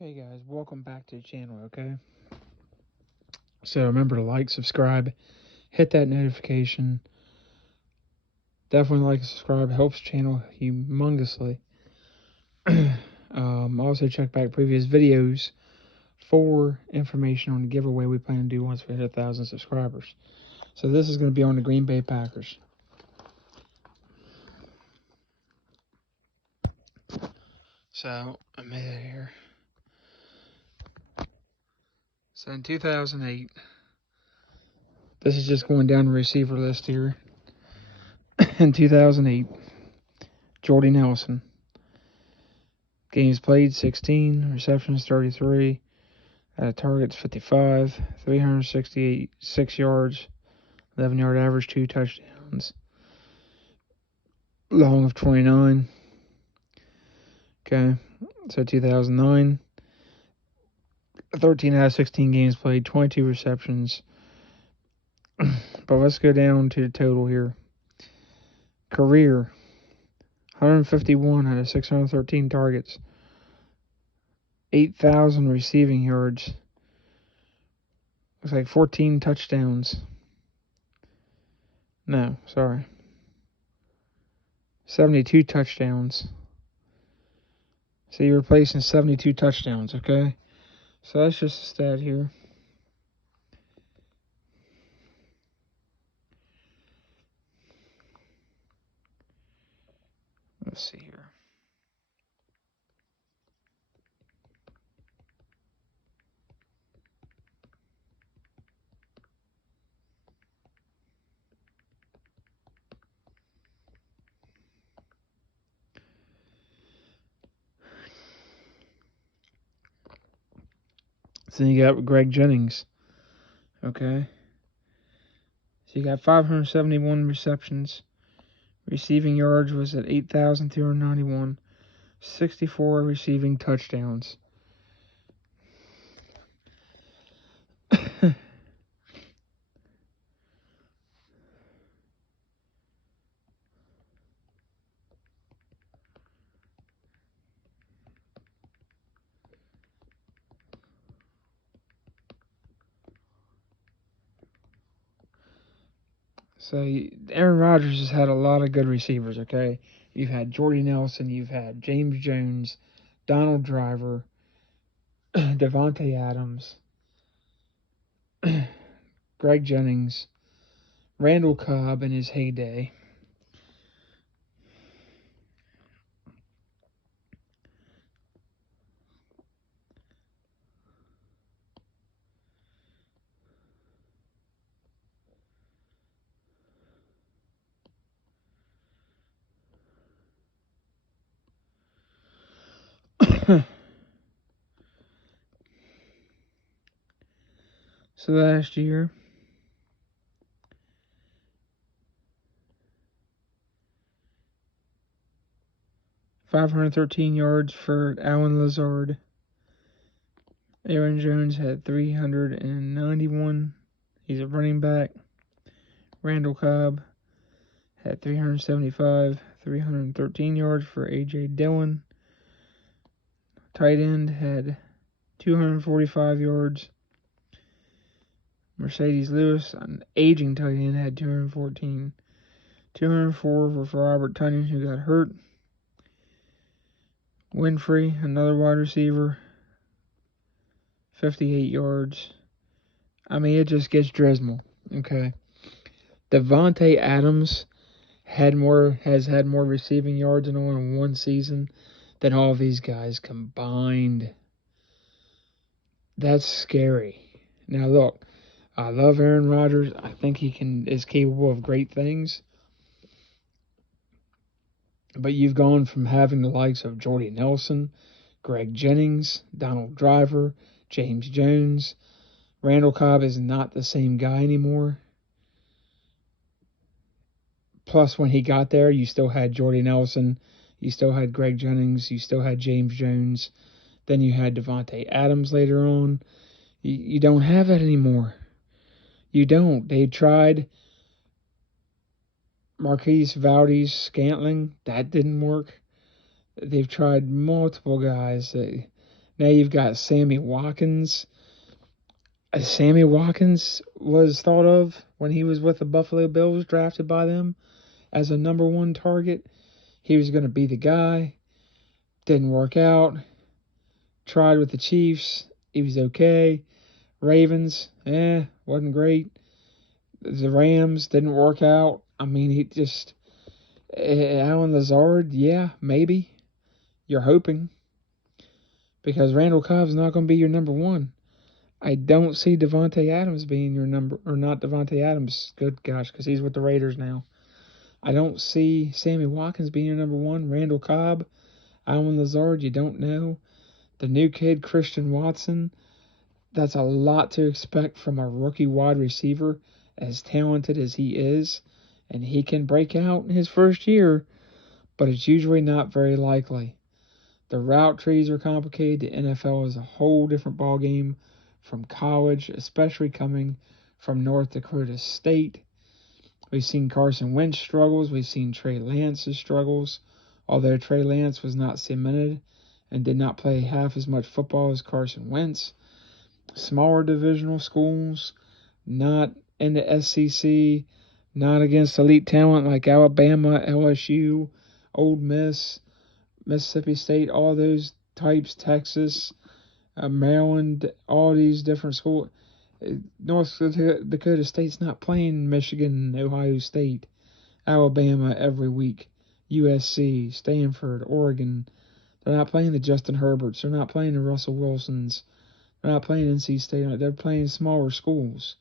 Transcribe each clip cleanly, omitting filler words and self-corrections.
Okay guys, welcome back to the channel, okay? So remember to like, subscribe, hit that notification. Definitely like and subscribe, helps the channel humongously. Also check back previous videos for information on the giveaway we plan to do once we hit 1,000 subscribers. So this is going to be on the Green Bay Packers. So, a minute here. So in 2008, this is just going down the receiver list here. In 2008, Jordy Nelson. Games played 16, receptions 33, targets 55, 368, 6 yards, 11-yard average, 2 touchdowns. Long of 29. Okay, so 2009, 13 out of 16 games played, 22 receptions. But let's go down to the total here. Career, 151 out of 613 targets, 8,000 receiving yards. Looks like 14 touchdowns. No, sorry. 72 touchdowns. So you're replacing 72 touchdowns, okay? So that's just a stat here. Let's see here. So you got Greg Jennings, okay? So you got 571 receptions. Receiving yards was at 8,291. 64 receiving touchdowns. So Aaron Rodgers has had a lot of good receivers, okay? You've had Jordy Nelson, you've had James Jones, Donald Driver, Davante Adams, Greg Jennings, Randall Cobb in his heyday. So last year, .513 yards for Allen Lazard. Aaron Jones had 391. He's a running back. Randall Cobb had 375, 313 yards for A.J. Dillon. Tight end had 245 yards. Mercedes Lewis, an aging tight end, had 214. 204 for Robert Tonyan, who got hurt. Winfrey, another wide receiver, 58 yards. I mean, it just gets dismal. Okay. Davante Adams has had more receiving yards in only one season than all of these guys combined. That's scary. Now look, I love Aaron Rodgers. I think he is capable of great things. But you've gone from having the likes of Jordy Nelson, Greg Jennings, Donald Driver, James Jones. Randall Cobb is not the same guy anymore. Plus, when he got there, you still had Jordy Nelson, you still had Greg Jennings, you still had James Jones. Then you had Davante Adams later on. You don't have that anymore. You don't. They tried Marquise Valdes-Scantling. That didn't work. They've tried multiple guys. Now you've got Sammy Watkins. Sammy Watkins was thought of when he was with the Buffalo Bills, drafted by them as a number one target. He was going to be the guy. Didn't work out. Tried with the Chiefs. He was okay. Ravens, wasn't great. The Rams didn't work out. I mean, he just... Allen Lazard, yeah, maybe. You're hoping. Because Randall Cobb's not going to be your number one. I don't see Davante Adams being your number... Or not Davante Adams. Good gosh, because he's with the Raiders now. I don't see Sammy Watkins being your number one. Randall Cobb, Allen Lazard, you don't know. The new kid, Christian Watson, that's a lot to expect from a rookie wide receiver, as talented as he is. And he can break out in his first year, but it's usually not very likely. The route trees are complicated. The NFL is a whole different ballgame from college, especially coming from North Dakota State. We've seen Carson Wentz struggles. We've seen Trey Lance's struggles, although Trey Lance was not cemented and did not play half as much football as Carson Wentz. Smaller divisional schools, not in the SEC, not against elite talent like Alabama, LSU, Ole Miss, Mississippi State, all those types, Texas, Maryland, all these different schools. North Dakota State's not playing Michigan, Ohio State, Alabama every week, USC, Stanford, Oregon. They're not playing the Justin Herberts. They're not playing the Russell Wilsons. They're not playing NC State. They're playing smaller schools.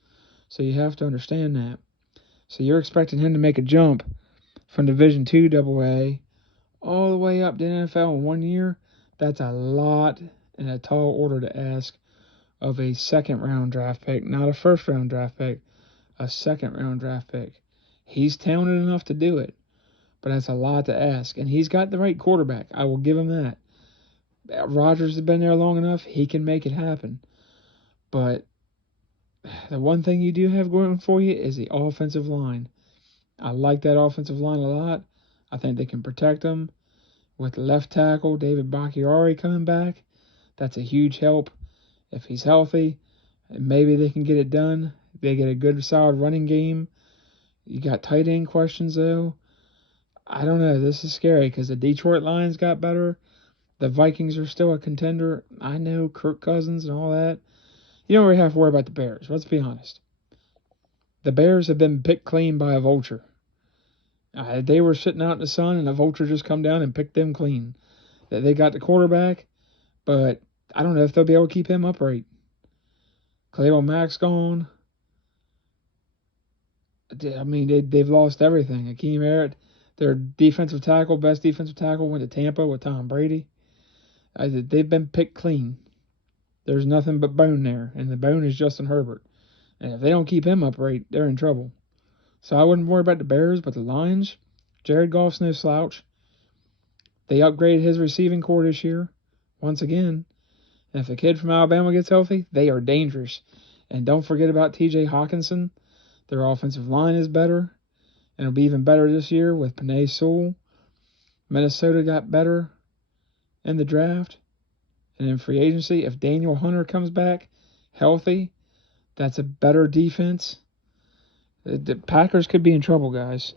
So you have to understand that. So you're expecting him to make a jump from Division II AA all the way up to the NFL in 1 year. That's a lot and a tall order to ask of a second-round draft pick, not a first-round draft pick, a second-round draft pick. He's talented enough to do it, but that's a lot to ask. And he's got the right quarterback. I will give him that. Rodgers has been there long enough. He can make it happen. But the one thing you do have going for you is the offensive line. I like that offensive line a lot. I think they can protect them. With left tackle David Bakhtiari coming back, that's a huge help. If he's healthy, maybe they can get it done. They get a good, solid running game. You got tight end questions, though. I don't know. This is scary because the Detroit Lions got better. The Vikings are still a contender. I know Kirk Cousins and all that. You don't really have to worry about the Bears. Let's be honest. The Bears have been picked clean by a vulture. They were sitting out in the sun, and a vulture just come down and picked them clean. They got the quarterback, but I don't know if they'll be able to keep him upright. Khalil Mack's gone. I mean, they've lost everything. Hakeem Barrett, their defensive tackle, best defensive tackle, went to Tampa with Tom Brady. They've been picked clean. There's nothing but bone there, and the bone is Justin Herbert. And if they don't keep him upright, they're in trouble. So I wouldn't worry about the Bears, but the Lions, Jared Goff's no slouch. They upgraded his receiving core this year, once again. And if the kid from Alabama gets healthy, they are dangerous. And don't forget about T.J. Hawkinson. Their offensive line is better, and it'll be even better this year with Penei Sewell. Minnesota got better in the draft and in free agency. If Daniel Hunter comes back healthy, that's a better defense. The Packers could be in trouble, guys.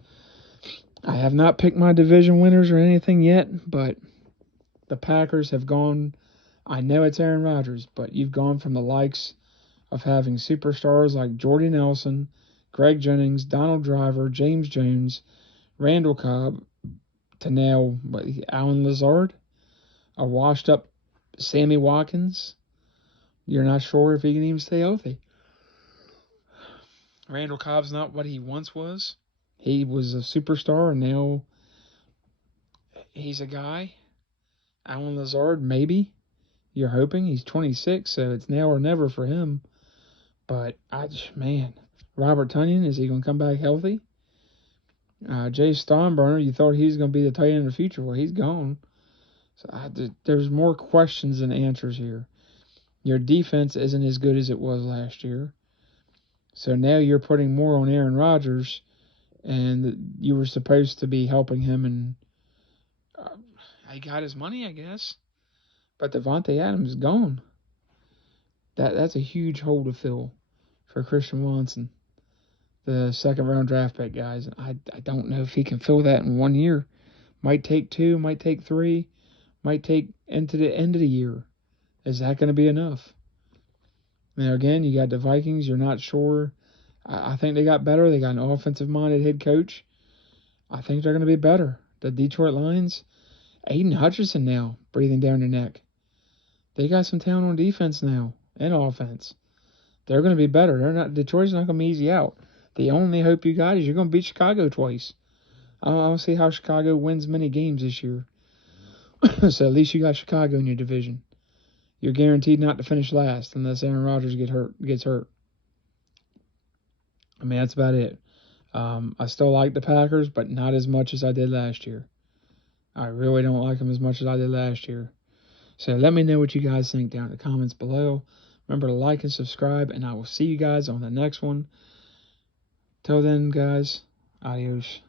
I have not picked my division winners or anything yet, but the Packers have gone. I know it's Aaron Rodgers, but you've gone from the likes of having superstars like Jordy Nelson, Greg Jennings, Donald Driver, James Jones, Randall Cobb, to now Allen Lazard, a washed-up Sammy Watkins. You're not sure if he can even stay healthy. Randall Cobb's not what he once was. He was a superstar, and now he's a guy. Allen Lazard, maybe. You're hoping. He's 26, so it's now or never for him. But, Robert Tonyan, is he going to come back healthy? Jay Steinbrenner, you thought he was going to be the tight end of the future. Well, he's gone. So there's more questions than answers here. Your defense isn't as good as it was last year. So now you're putting more on Aaron Rodgers, and you were supposed to be helping him, and he got his money, I guess. But Devontae Adams is gone. That's a huge hole to fill for Christian Watson, the second-round draft pick, guys. I don't know if he can fill that in 1 year. Might take 2, might take 3, might take into the end of the year. Is that going to be enough? Now, again, you got the Vikings. You're not sure. I think they got better. They got an offensive-minded head coach. I think they're going to be better. The Detroit Lions, Aiden Hutchinson now breathing down their neck. They got some talent on defense now and offense. They're going to be better. Detroit's not going to be easy out. The only hope you got is you're going to beat Chicago twice. I don't see how Chicago wins many games this year. So at least you got Chicago in your division. You're guaranteed not to finish last unless Aaron Rodgers gets hurt. I mean, that's about it. I still like the Packers, but not as much as I did last year. I really don't like them as much as I did last year. So let me know what you guys think down in the comments below. Remember to like and subscribe, and I will see you guys on the next one. Till then, guys, adios.